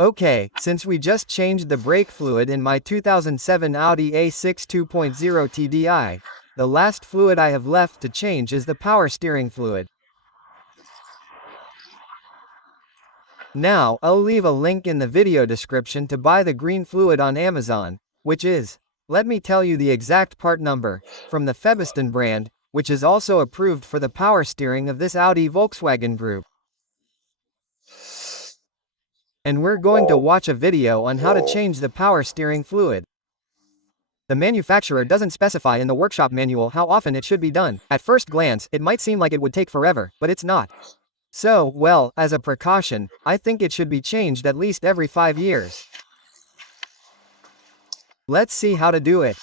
Okay, since we just changed the brake fluid in my 2007 Audi A6 2.0 TDI, the last fluid I have left to change is the power steering fluid. Now, I'll leave a link in the video description to buy the green fluid on Amazon, which is, let me tell you the exact part number, from the Febiston brand, which is also approved for the power steering of this Audi Volkswagen group. And we're going to watch a video on how to change the power steering fluid. The manufacturer doesn't specify in the workshop manual how often it should be done. At first glance, it might seem like it would take forever, but it's not. So, well, as a precaution, I think it should be changed at least every 5 years. Let's see how to do it.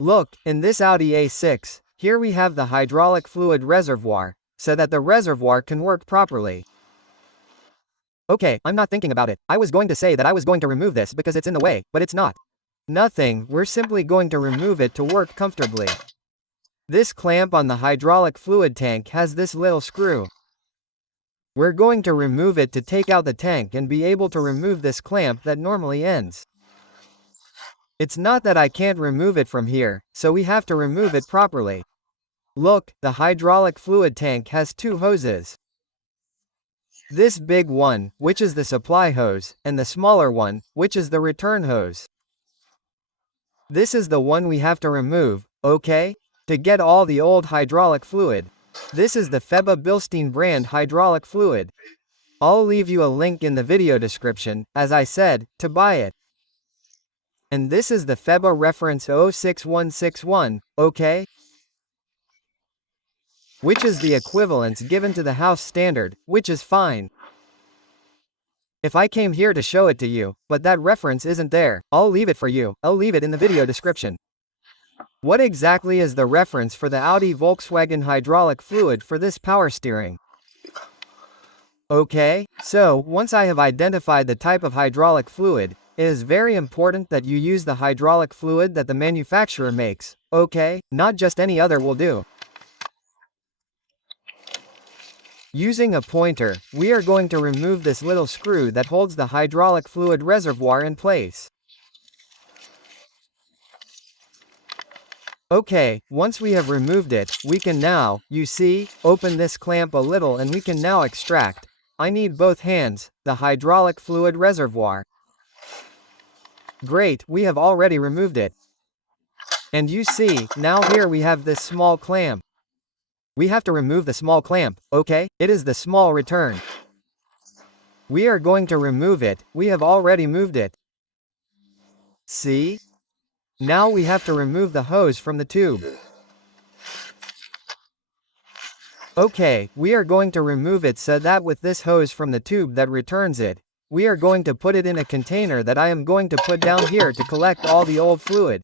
Look, in this Audi A6, here we have the hydraulic fluid reservoir, so that the reservoir can work properly. Okay, I'm not thinking about it. I was going to say that I was going to remove this because it's in the way, but it's not. Nothing, we're simply going to remove it to work comfortably. This clamp on the hydraulic fluid tank has this little screw. We're going to remove it to take out the tank and be able to remove this clamp that normally ends. It's not that I can't remove it from here, so we have to remove it properly. Look, the hydraulic fluid tank has 2 hoses. This big one, which is the supply hose, and the smaller one, which is the return hose. This is the one we have to remove, okay? To get all the old hydraulic fluid. This is the Febiston brand hydraulic fluid. I'll leave you a link in the video description, as I said, to buy it. And this is the FEBA reference 06161, okay? Which is the equivalence given to the house standard, which is fine. If I came here to show it to you, but that reference isn't there, I'll leave it for you, I'll leave it in the video description. What exactly is the reference for the Audi Volkswagen hydraulic fluid for this power steering? Okay, so, once I have identified the type of hydraulic fluid, it is very important that you use the hydraulic fluid that the manufacturer makes, okay? Not just any other will do. Using a pointer, we are going to remove this little screw that holds the hydraulic fluid reservoir in place. Okay, once we have removed it, we can now, you see, open this clamp a little and we can now extract, I need both hands, the hydraulic fluid reservoir. Great, we have already removed it. And you see, now here we have this small clamp. We have to remove the small clamp, okay? It is the small return. We are going to remove it, we have already moved it. See? Now we have to remove the hose from the tube. Okay, we are going to remove it so that with this hose from the tube that returns it, we are going to put it in a container that I am going to put down here to collect all the old fluid.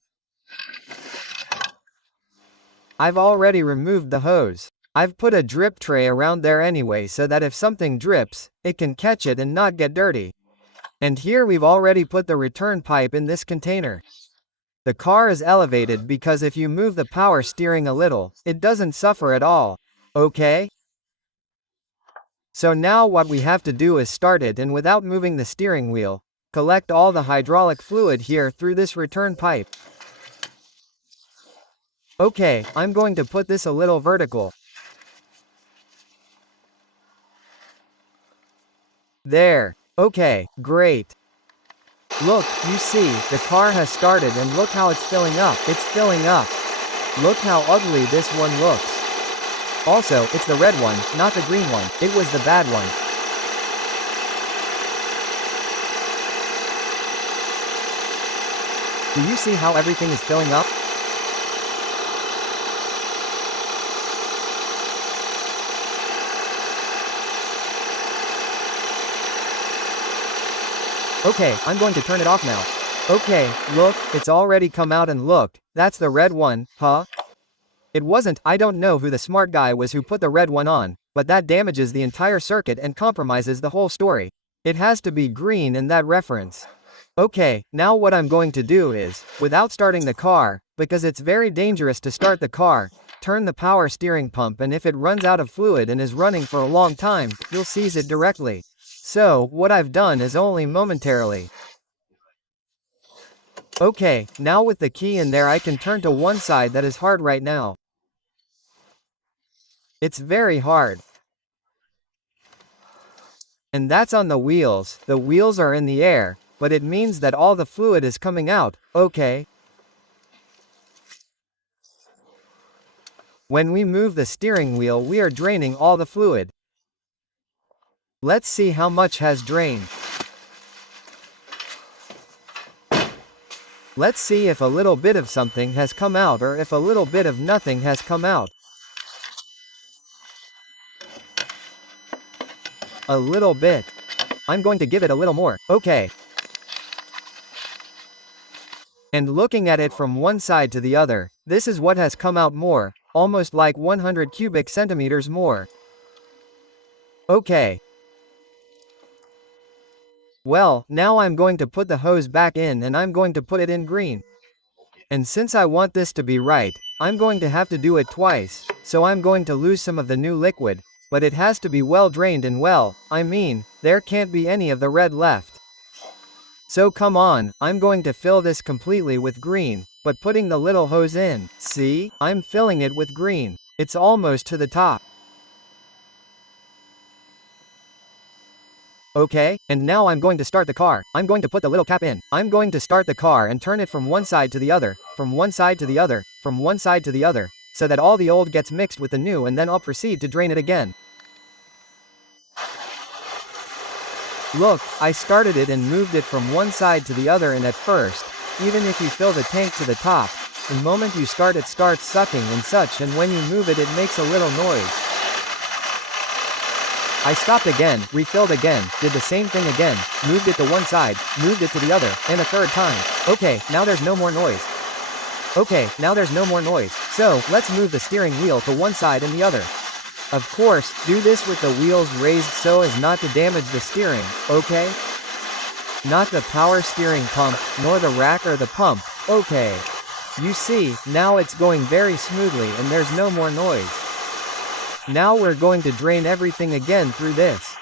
I've already removed the hose. I've put a drip tray around there anyway so that if something drips, it can catch it and not get dirty. And here we've already put the return pipe in this container. The car is elevated because if you move the power steering a little, it doesn't suffer at all, okay? So now what we have to do is start it and without moving the steering wheel, collect all the hydraulic fluid here through this return pipe. Okay, I'm going to put this a little vertical. There. Okay, great. Look, you see, the car has started and look how it's filling up. It's filling up. Look how ugly this one looks. Also, it's the red one, not the green one. It was the bad one. Do you see how everything is filling up? Okay, I'm going to turn it off now. Okay, look, it's already come out and look, that's the red one, huh? It wasn't, I don't know who the smart guy was who put the red one on, but that damages the entire circuit and compromises the whole story. It has to be green in that reference. Okay, now what I'm going to do is, without starting the car, because it's very dangerous to start the car, turn the power steering pump and if it runs out of fluid and is running for a long time, you'll seize it directly. So, what I've done is only momentarily. Okay, now with the key in there I can turn to one side that is hard right now. It's very hard. And that's on the wheels are in the air, but it means that all the fluid is coming out, okay? When we move the steering wheel we are draining all the fluid. Let's see how much has drained. Let's see if a little bit of something has come out or if a little bit of nothing has come out. A little bit. I'm going to give it a little more, okay. And looking at it from one side to the other, this is what has come out more, almost like 100 cubic centimeters more. Okay. Well, now I'm going to put the hose back in and I'm going to put it in green. And since I want this to be right, I'm going to have to do it twice, so I'm going to lose some of the new liquid, but it has to be well drained and there can't be any of the red left. So come on, I'm going to fill this completely with green, but putting the little hose in, see, I'm filling it with green. It's almost to the top. Okay, and now I'm going to start the car. I'm going to put the little cap in. I'm going to start the car and turn it from one side to the other, from one side to the other, from one side to the other, so that all the old gets mixed with the new and then I'll proceed to drain it again. Look, I started it and moved it from one side to the other and at first, even if you fill the tank to the top, the moment you start it starts sucking and such and when you move it it makes a little noise. I stopped again, refilled again, did the same thing again, moved it to one side, moved it to the other, and a third time. Okay, now there's no more noise. Okay, now there's no more noise, so, let's move the steering wheel to one side and the other. Of course, do this with the wheels raised so as not to damage the steering, okay? Not the power steering pump, nor the rack or the pump, okay. You see, now it's going very smoothly and there's no more noise. Now we're going to drain everything again through this.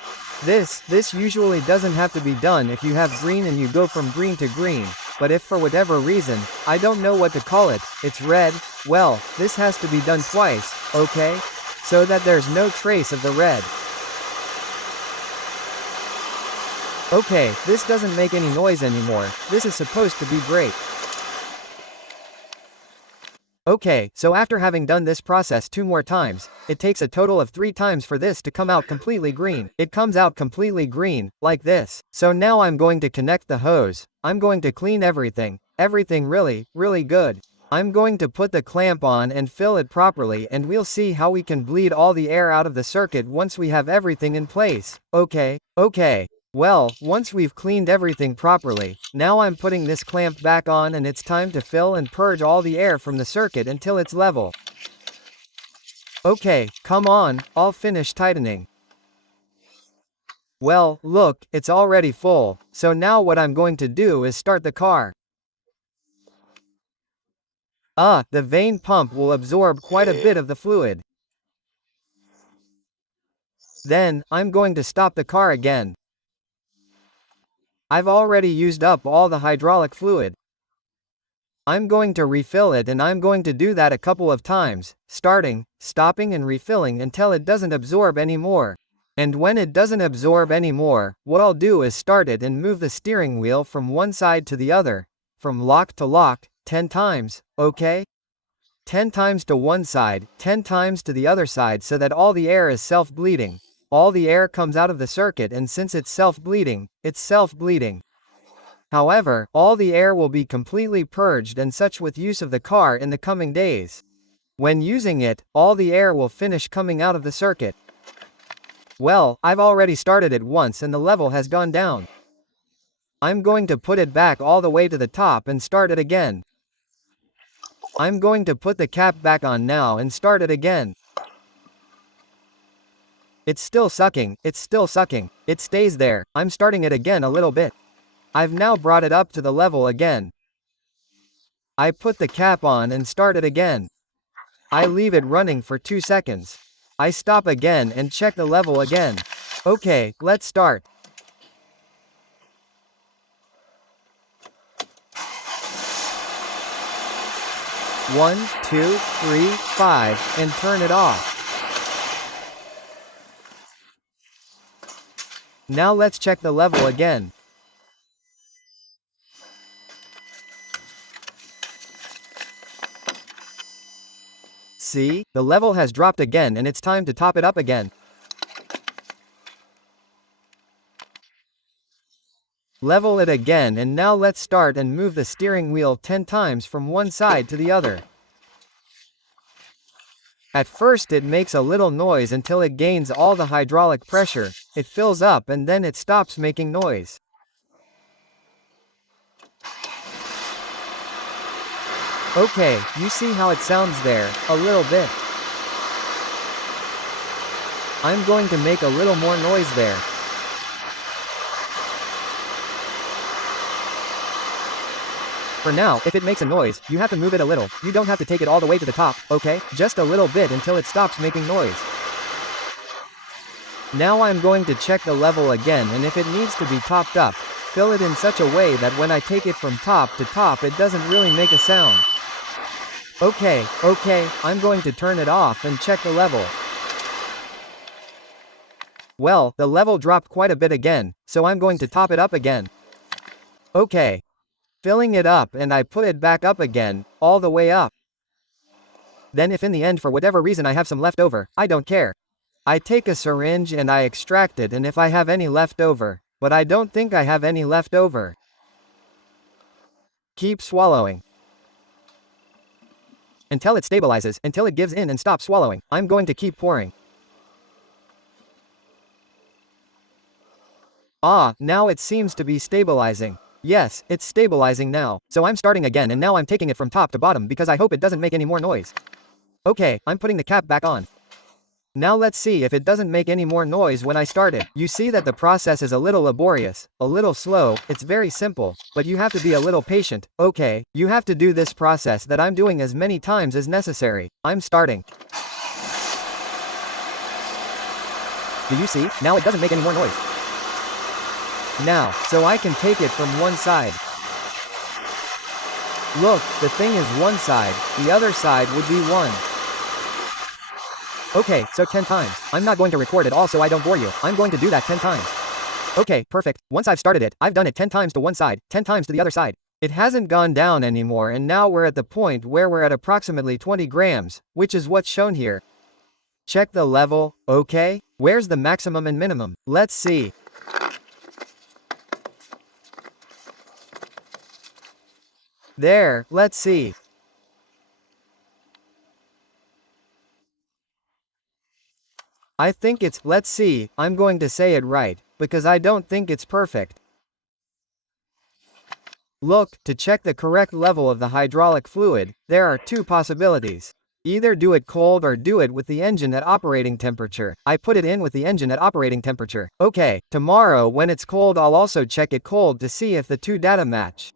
This usually doesn't have to be done if you have green and you go from green to green, but if for whatever reason, I don't know what to call it, it's red, well, this has to be done twice, okay? So that there's no trace of the red. Okay, this doesn't make any noise anymore, this is supposed to be great. Okay, so after having done this process 2 more times, it takes a total of 3 times for this to come out completely green. It comes out completely green, like this. So now I'm going to connect the hose. I'm going to clean everything really, really good. I'm going to put the clamp on and fill it properly and we'll see how we can bleed all the air out of the circuit once we have everything in place. Okay. Well, once we've cleaned everything properly, now I'm putting this clamp back on and it's time to fill and purge all the air from the circuit until it's level. Okay, come on, I'll finish tightening. Well, look, it's already full, so now what I'm going to do is start the car. The vane pump will absorb quite a bit of the fluid. Then, I'm going to stop the car again. I've already used up all the hydraulic fluid. I'm going to refill it and I'm going to do that a couple of times, starting, stopping and refilling until it doesn't absorb anymore. And when it doesn't absorb anymore, what I'll do is start it and move the steering wheel from one side to the other, from lock to lock, 10 times, okay? 10 times to one side, 10 times to the other side so that all the air is self-bleeding. All the air comes out of the circuit and since it's self-bleeding, it's self-bleeding. However, all the air will be completely purged and such with use of the car in the coming days. When using it, all the air will finish coming out of the circuit. Well, I've already started it once and the level has gone down. I'm going to put it back all the way to the top and start it again. I'm going to put the cap back on now and start it again. It's still sucking, it stays there, I'm starting it again a little bit. I've now brought it up to the level again. I put the cap on and start it again. I leave it running for 2 seconds. I stop again and check the level again. Okay, let's start. 1, 2, 3, 5, and turn it off. Now let's check the level again. See, the level has dropped again and it's time to top it up again. Level it again and now let's start and move the steering wheel 10 times from one side to the other. At first it makes a little noise until it gains all the hydraulic pressure, it fills up and then it stops making noise. Okay, you see how it sounds there, a little bit. I'm going to make a little more noise there. For now, if it makes a noise, you have to move it a little. You don't have to take it all the way to the top, okay? Just a little bit until it stops making noise. Now I'm going to check the level again, and if it needs to be topped up, fill it in such a way that when I take it from top to top it doesn't really make a sound. Okay, I'm going to turn it off and check the level. Well, the level dropped quite a bit again, so I'm going to top it up again. Okay. Filling it up and I put it back up again, all the way up. Then if in the end for whatever reason I have some left over, I don't care. I take a syringe and I extract it, and if I have any left over, but I don't think I have any left over. Keep swallowing. Until it stabilizes, until it gives in and stops swallowing, I'm going to keep pouring. Ah, now it seems to be stabilizing. Yes, it's stabilizing now, so I'm starting again and now I'm taking it from top to bottom because I hope it doesn't make any more noise. Okay, I'm putting the cap back on. Now let's see if it doesn't make any more noise when I start it. You see that the process is a little laborious, a little slow, it's very simple, but you have to be a little patient. Okay, you have to do this process that I'm doing as many times as necessary. I'm starting. Do you see? Now it doesn't make any more noise. Now, so I can take it from one side. Look, the thing is one side, the other side would be 1. Okay, so 10 times. I'm not going to record it all so I don't bore you. I'm going to do that 10 times. Okay, perfect. Once I've started it, I've done it 10 times to one side, 10 times to the other side. It hasn't gone down anymore, and now we're at the point where we're at approximately 20 grams, which is what's shown here. Check the level, okay? Where's the maximum and minimum? Let's see. There, let's see. I think it's, let's see, I'm going to say it right, because I don't think it's perfect. Look, to check the correct level of the hydraulic fluid, there are two possibilities. Either do it cold or do it with the engine at operating temperature. I put it in with the engine at operating temperature. Okay, tomorrow when it's cold I'll also check it cold to see if the two data match.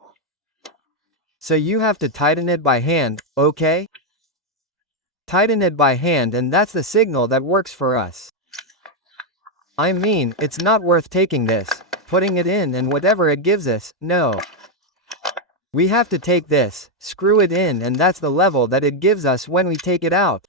So you have to tighten it by hand, okay? Tighten it by hand and that's the signal that works for us. I mean, it's not worth taking this, putting it in and whatever it gives us, no. We have to take this, screw it in and that's the level that it gives us when we take it out.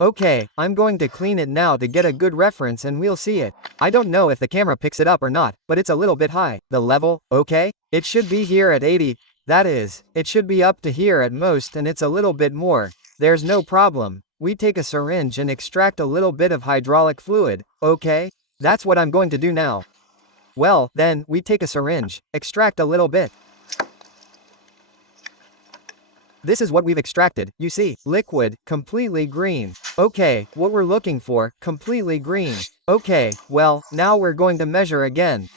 Okay, I'm going to clean it now to get a good reference and we'll see it. I don't know if the camera picks it up or not, but it's a little bit high. The level, okay? It should be here at 80. That is, it should be up to here at most and it's a little bit more. There's no problem. We take a syringe and extract a little bit of hydraulic fluid, okay? That's what I'm going to do now. Well, then, we take a syringe, extract a little bit. This is what we've extracted, you see, liquid, completely green. Okay, what we're looking for, completely green. Okay, well, now we're going to measure again.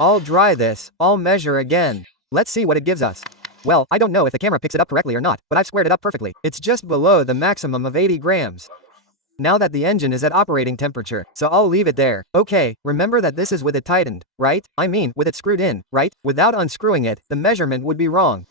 I'll dry this, I'll measure again. Let's see what it gives us. Well, I don't know if the camera picks it up correctly or not, but I've squared it up perfectly. It's just below the maximum of 80 grams. Now that the engine is at operating temperature, so I'll leave it there. Okay, remember that this is with it tightened, right? I mean, with it screwed in, right? Without unscrewing it, the measurement would be wrong.